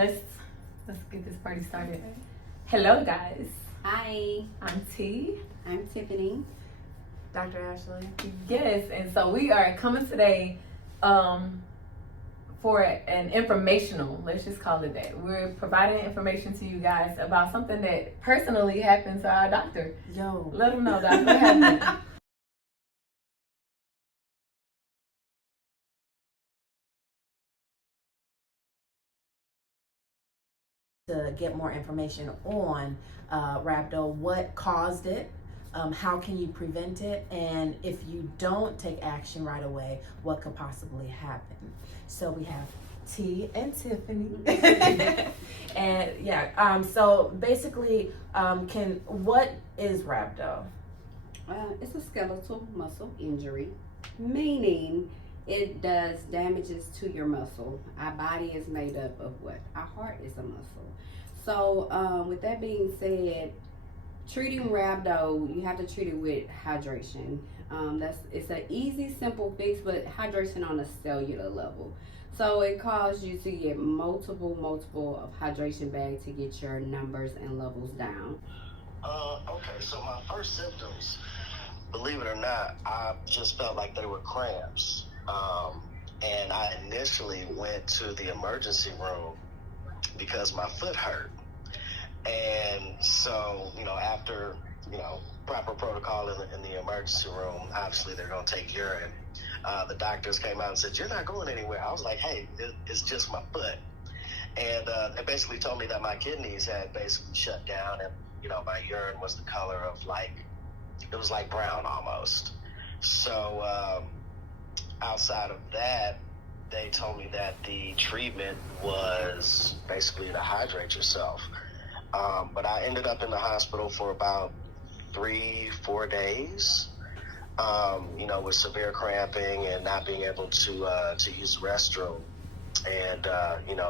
Let's get this party started. Hello, guys. Hi, I'm T. I'm Tiffany. Dr. Ashley. Yes, and so we are coming today for an informational, let's just call it that. We're providing information to you guys about something that personally happened to our doctor. Yo. Let them know, doctor, what happened? To get more information on Rhabdo, what caused it, how can you prevent it, and if you don't take action right away, what could possibly happen. So we have T and Tiffany. And yeah, so basically, what is Rhabdo? It's a skeletal muscle injury, meaning it does damages to your muscle. Our body is made up of what? Our heart is a muscle. So with that being said, treating Rhabdo, you have to treat it with hydration. It's an easy, simple fix, but hydration on a cellular level. So it causes you to get multiple of hydration bags to get your numbers and levels down. Okay, so my first symptoms, believe it or not, I just felt like they were cramps. And I initially went to the emergency room because my foot hurt. And so, after, proper protocol in the emergency room, obviously they're going to take urine. The doctors came out and said, "You're not going anywhere." I was like, "Hey, it's just my foot." And they basically told me that my kidneys had basically shut down, and, my urine was the color of it was like brown almost. So outside of that, they told me that the treatment was basically to hydrate yourself. But I ended up in the hospital for about 3-4 days, with severe cramping and not being able to use the restroom, and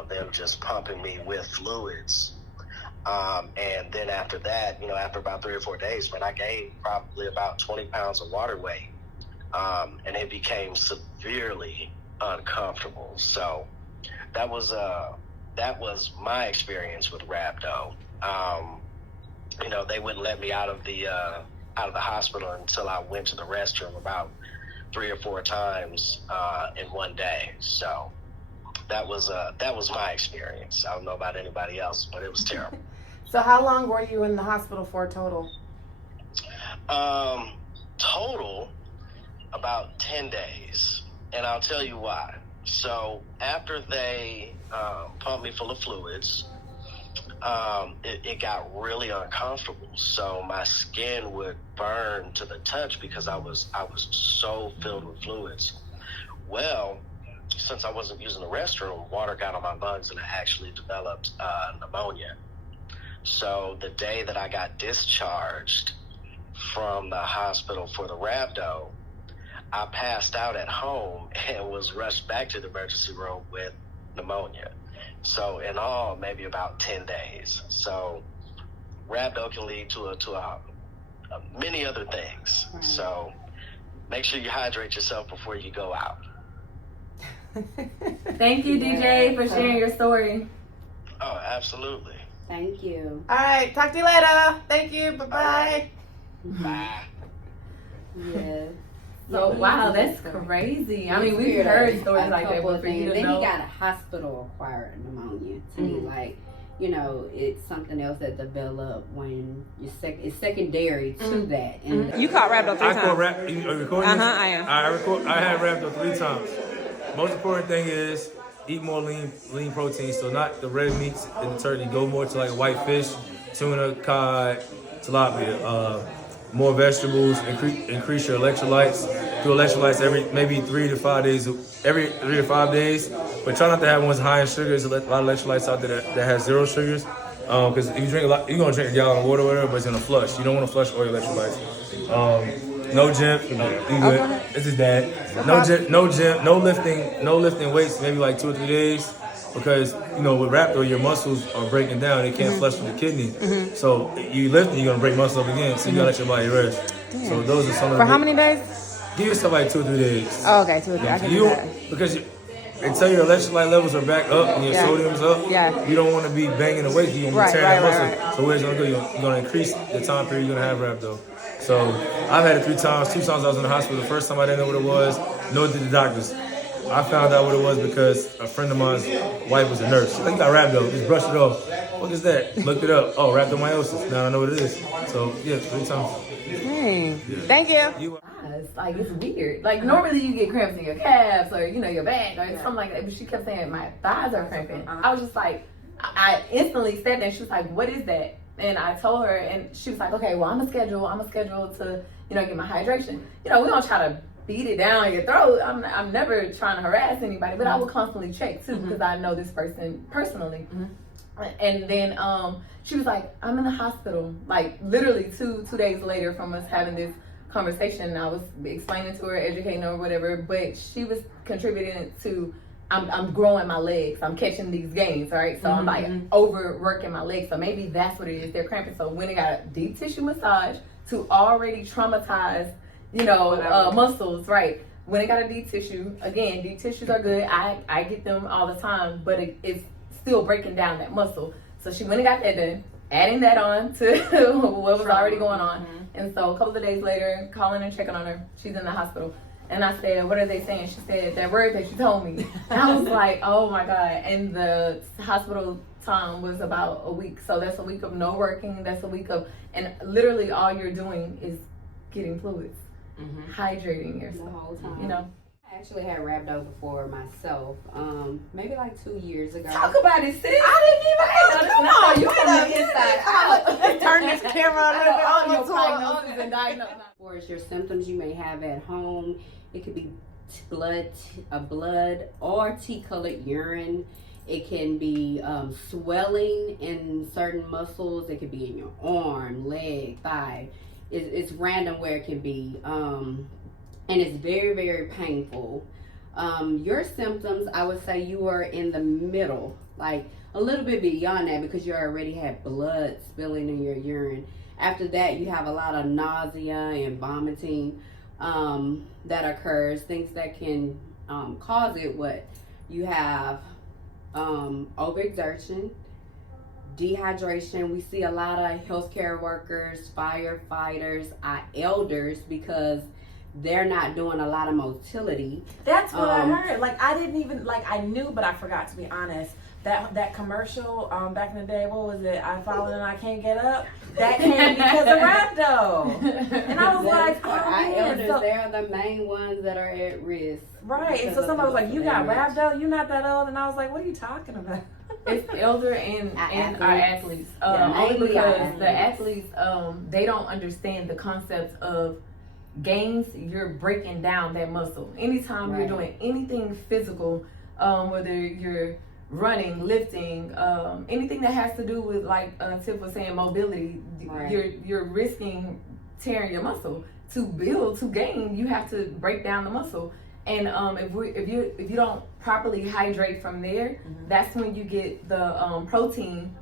them just pumping me with fluids. And then after that, after about 3 or 4 days, I gained probably about 20 pounds of water weight, and it became severely uncomfortable. So that was my experience with Rhabdo. They wouldn't let me out of the hospital until I went to the restroom about 3 or 4 times in one day. So that was my experience. I don't know about anybody else, but it was terrible. So how long were you in the hospital for total? Total about 10 days, and I'll tell you why. So after they pumped me full of fluids, it got really uncomfortable. So my skin would burn to the touch because I was so filled with fluids. Well, since I wasn't using the restroom, water got on my lungs, and I actually developed pneumonia. So the day that I got discharged from the hospital for the Rhabdo, I passed out at home and was rushed back to the emergency room with pneumonia. So in all, maybe about 10 days. So Rhabdo can lead to many other things. Right. So make sure you hydrate yourself before you go out. Thank you, DJ, for sharing your story. Oh, absolutely. Thank you. All right, talk to you later. Thank you. Bye-bye. Right. Bye. Yeah. So, wow, that's crazy. I mean, we've heard stories like that, but for you to then know. He got a hospital-acquired pneumonia. To me, it's something else that developed when it's secondary to that. And You caught Rhabdo 3 times. I caught Rhabdo. Are you recording this? I am. I had Rhabdo 3 times. Most important thing is eat more lean protein. So not the red meats and the turkey. Go more to like white fish, tuna, cod, tilapia. More vegetables. Increase your electrolytes. Do electrolytes every 3 to 5 days. Every 3 to 5 days. But try not to have ones high in sugars. There's a lot of electrolytes out there that has 0 sugars. Because if you drink a lot, you're gonna drink a gallon of water or whatever, but it's gonna flush. You don't want to flush all your electrolytes. No gym. This is that. No gym. No lifting weights. Maybe like 2 or 3 days. Because with Rhabdo, your muscles are breaking down. They can't flush from the kidney. So you lift, you're gonna break muscle up again. So you gotta let your body rest. Damn. So those are some of For the how many days? Give yourself like 2 or 3 days. Oh, okay, 2 or 3. I can do that. Because until your electrolyte levels are back up and your Yeah. sodium's up, Yeah. you don't want to be banging the weight. You're going to Right, be tearing right, that muscle. right. So what it's going to do, you're going to increase the time period you're going to have rhabdo. So I've had it 3 times. 2 times I was in the hospital. The first time I didn't know what it was, nor did the doctors. I found out what it was because a friend of mine's wife was a nurse. She's like, you got rhabdo, just brush it off. What is that? Looked it up. Oh, rhabdomyolysis. Now I know what it is. So yeah, 3 times. Hey, thank you. It's like, it's weird. Like, normally you get cramps in your calves or, your back or something like that. But she kept saying, my thighs are cramping. I was just like, I instantly stepped in. She was like, what is that? And I told her, and she was like, okay, well, I'm going to schedule to, get my hydration. We don't try to beat it down your throat. I'm never trying to harass anybody, but I would constantly check too, because I know this person personally. And then she was like, I'm in the hospital. Like, literally two days later from us having this conversation, I was explaining to her, educating her, whatever, but she was contributing to, I'm growing my legs, I'm catching these gains, right? So I'm like overworking my legs, so maybe that's what it is, they're cramping. So when it got a deep tissue massage to already traumatize, muscles, right? When it got a deep tissue, again, deep tissues are good, I get them all the time, but it's still breaking down that muscle. So she went and got that done, adding that on to what was already going on. And so a couple of days later, calling and checking on her, she's in the hospital. And I said, what are they saying? She said, that word that you told me. And I was like, oh my God. And the hospital time was about a week. So that's a week of no working. That's a week of, and literally all you're doing is getting fluids, hydrating yourself. The whole time. I actually had rhabdo before myself, maybe like 2 years ago. Talk about it, sis. I didn't even Come on, you from the inside out. turn this camera a little bit All on your you. prognosis and diagnosis. Or it's your symptoms you may have at home. It could be blood or tea-colored urine. It can be swelling in certain muscles. It could be in your arm, leg, thigh. It's random where it can be. And it's very, very painful. Your symptoms, I would say you are in the middle, like a little bit beyond that, because you already had blood spilling in your urine. After that, you have a lot of nausea and vomiting that occurs, things that can cause it. What you have, overexertion, dehydration. We see a lot of healthcare workers, firefighters, our elders, because they're not doing a lot of motility. That's what I heard. Like, I didn't even, I knew, but I forgot, to be honest. That commercial back in the day, what was it? I fallen and I can't get up. That came because of rhabdo. And I was like, oh, our man. elders, So, they're the main ones that are at risk. right. And so somebody was like, you got rhabdo? You're not that old? And I was like, what are you talking about? It's elder and our athletes. Yeah, Only mainly because our the athletes, they don't understand the concept of gains. You're breaking down that muscle. Anytime you're doing anything physical, whether you're running, lifting, anything that has to do with, like Tiff was saying, mobility, you're risking tearing your muscle. To build, to gain, you have to break down the muscle. And if you don't properly hydrate from there, that's when you get the protein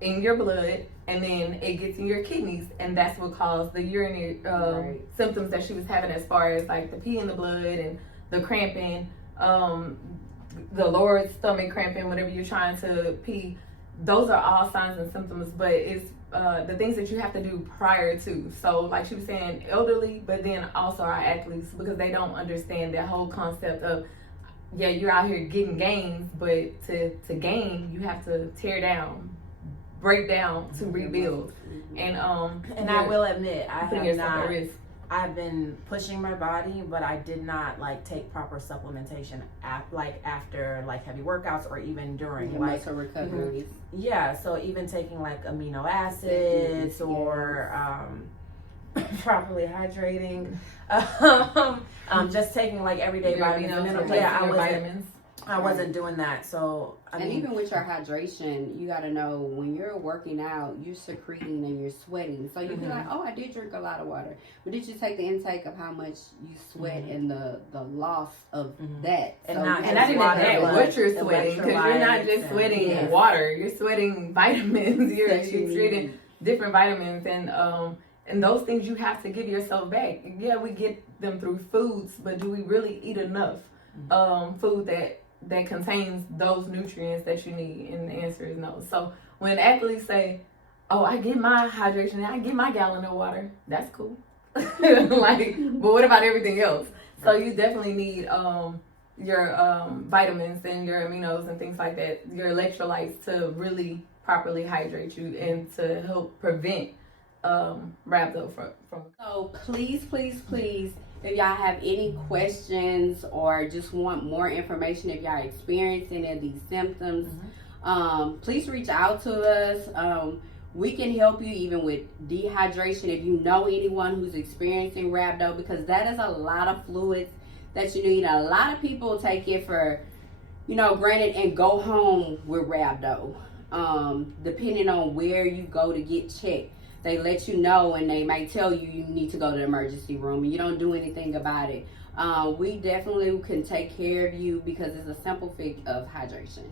in your blood, and then it gets in your kidneys, and that's what caused the urinary symptoms that she was having, as far as like the pee in the blood and the cramping, the lower stomach cramping, whenever you're trying to pee. Those are all signs and symptoms, but it's the things that you have to do prior to. So like she was saying, elderly, but then also our athletes, because they don't understand that whole concept of, you're out here getting gains, but to gain, you have to tear down, break down to rebuild. And I will admit, I putting have yourself at not. risk. I've been pushing my body, but I did not take proper supplementation after heavy workouts or even during muscle recoveries. Yeah, so even taking amino acids or properly hydrating, just taking everyday vitamins. Vitamins. I wasn't doing that, so even with your hydration, you got to know when you're working out, you're secreting and you're sweating. So you be like, oh, I did drink a lot of water, but did you take the intake of how much you sweat and the loss of that? And so not even that, what you're sweating, because you're not just sweating water, you're sweating vitamins. You're excreting different vitamins, and those things you have to give yourself back. Yeah, we get them through foods, but do we really eat enough food that that contains those nutrients that you need? And the answer is no. So when athletes say, oh, I get my hydration, I get my gallon of water, that's cool. Like, but what about everything else? So you definitely need your vitamins and your aminos and things like that, your electrolytes, to really properly hydrate you and to help prevent rhabdo from. So please, if y'all have any questions or just want more information, if y'all experience any of these symptoms, please reach out to us. We can help you even with dehydration if you know anyone who's experiencing rhabdo, because that is a lot of fluids that you need. A lot of people take it for, granted, and go home with rhabdo. Depending on where you go to get checked, they let you know and they might tell you you need to go to the emergency room and you don't do anything about it. We definitely can take care of you because it's a simple fix of hydration.